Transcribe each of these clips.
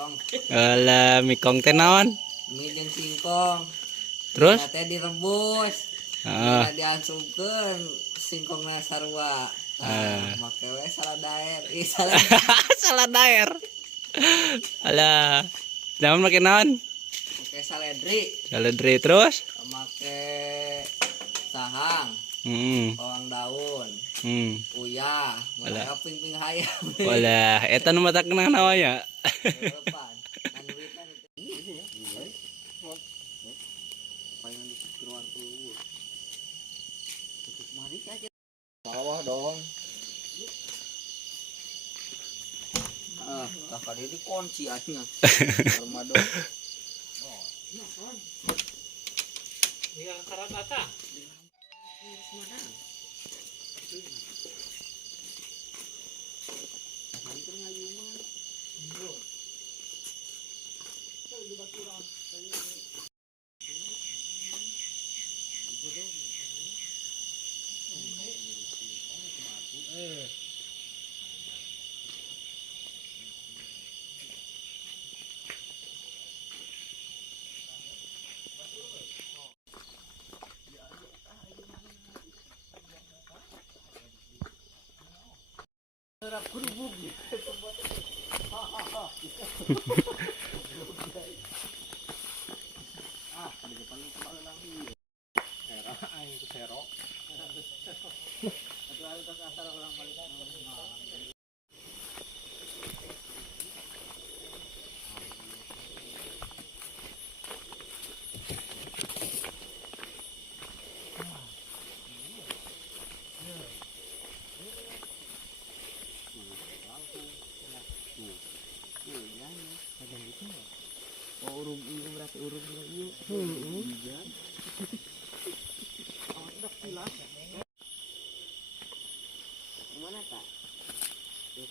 mikong. Alah, mikong teh naon? Mie jeung singkong. Terus? Teh direbus. Heeh. Diansupkeun singkongna sarua. Make we salad daer. Salah daer. Alah. Naon make naon? Make saledri. Saledri terus? Make sahang. Bawang daun. Uyah. Mulai ping-ping hayam. Walah, eta nu mata kenang naon ya? Lepan. Bawah dong. Kakak dia dikunci aja. Armado. Iya, karatata.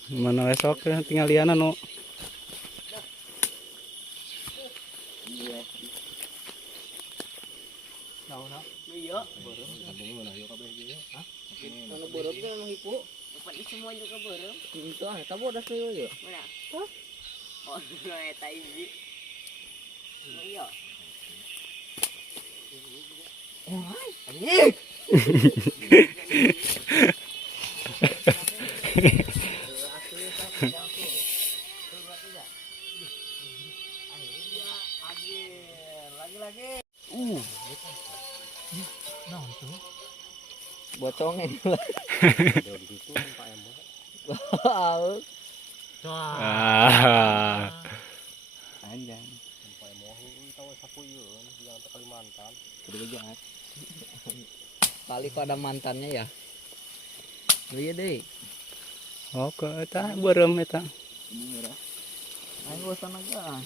Mana esok tinggal liana nu. Iya. Anu beureum teh anu hipu. Dapat semua juga beureum. Itu eta bodas teh ya. Mana? Oh, eta hiji. Iya. Anjing. Lagi. Naon tuh? Bocongin. Ah. Panjang. Kali kok ada mantannya ya? Iya deh. Oke, eta beureum eta. Ayo sana aja.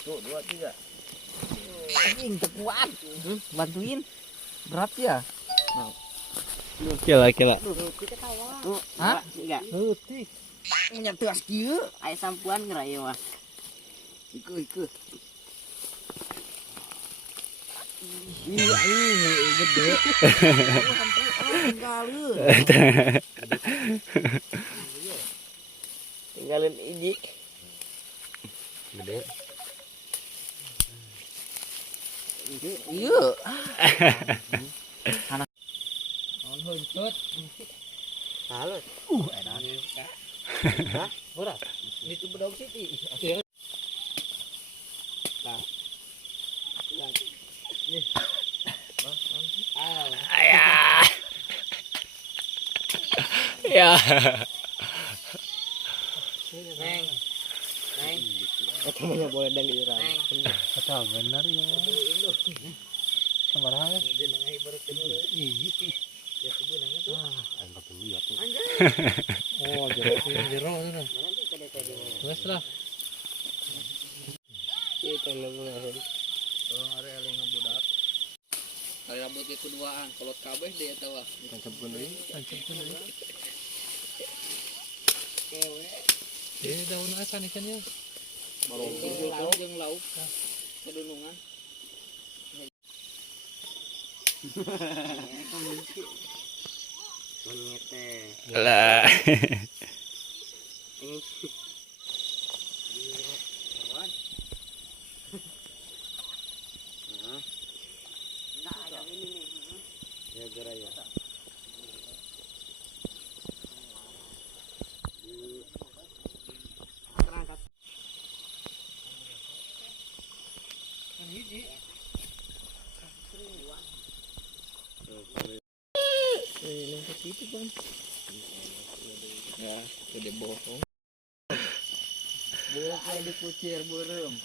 Tuh, 2, 3. Anjing kuat. Bantuin. Berat ya? Kila. Hah? Enggak. Leutik. Nya teas kieu. Aya sampuan ngerayu mah. Iku. Iya, ini gede. Tinggalin hiji. Gede. Iya. Anak. On huncut. Halo. Enak. Hah? Ora. Itu bedog Siti. Nah. Ayah. Ya. Neng. Katanya boleh dari Iran. Kata benar ya. Sabaraha ya? Iya. Ya sebenarnya tuh. Anggap dulu ya tuh. Anjay. Oh, jero tuh. Wes lah. Itu lebih. Orang area yang ngebudak. Kali rambutnya keduaan, kolot kabeh deh eta wah. Tancapkeun deui. Kewe. Daun akan ikannya. Lauk jeung lauk. Kedunungan. Monyet teh. Lah. Enggak ada ini nih. Ya gerak ya. Terangkat. Ya, gede bohong. Bohong kayak dikucir burung.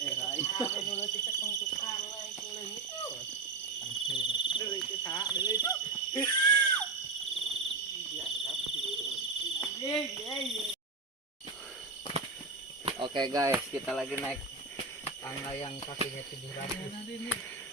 Rai. Ada dulu kita tukang lah itu leungit. Dulu itu sak, dulu itu. Oke guys, kita lagi naik tangga yang kakinya 700.